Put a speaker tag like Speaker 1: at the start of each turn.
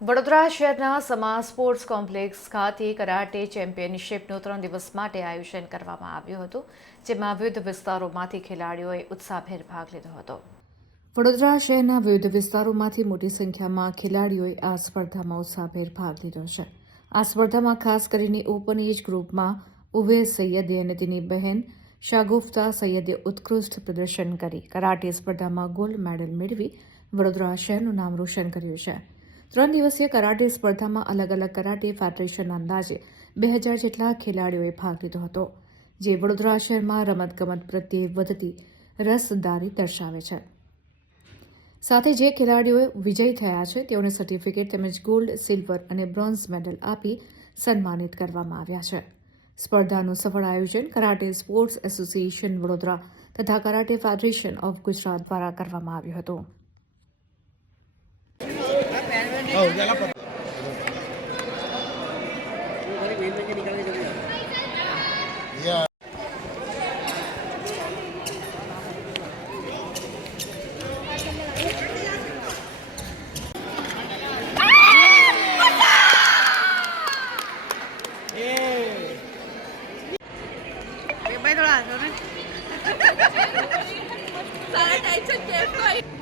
Speaker 1: વડોદરા શહેરના Sama sports complex ખાતે karate ચેમ્પિયનશિપનું ત્રણ દિવસ માટે આયોજન કરવામાં આવ્યું હતું, જેમાં વિવિધ વિસ્તારોમાંથી ખેલાડીઓએ ઉત્સાહભેર ભાગ લીધો હતો. વડોદરા શહેરના વિવિધ વિસ્તારોમાંથી મોટી સંખ્યામાં ખેલાડીઓએ આ સ્પર્ધામાં ઉત્સાહભેર ભાગ લીધો છે. આ સ્પર્ધામાં ખાસ કરીને ઓપન એજ ગ્રુપમાં ઉવે સૈયદે અને તેની બહેન શાગુફતા સૈયદે ઉત્કૃષ્ટ પ્રદર્શન કરી. કરાટે સ્પર્ધામાં ગોલ્ડ મેડલ મેળવી વડોદરા શહેરનું નામ રોશન કર્યું છે. ત્રણ દિવસીય કરાટે સ્પર્ધામાં અલગ અલગ કરાટે ફેડરેશન અંદાજે બે હજાર જેટલા ખેલાડીઓએ ભાગ લીધો હતો, જે વડોદરા શહેરમાં રમતગમત પ્રત્યે વધતી રસદારી દર્શાવે છે. સાથે જે ખેલાડીઓ વિજયી થયા છે, તેઓને સર્ટિફિકેટ તેમજ ગોલ્ડ, સિલ્વર અને બ્રોન્ઝ મેડલ આપી સન્માનિત કરવામાં આવ્યા છે. સ્પર્ધાનું સફળ આયોજન કરાટે સ્પોર્ટ્સ એસોસિએશન વડોદરા તથા કરાટે ફેડરેશન ઓફ ગુજરાત દ્વારા કરવામાં આવ્યું હતું.
Speaker 2: Yeah. Bây giờ là rồi đấy. Sao lại chạy chết chết rồi.